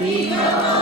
Viva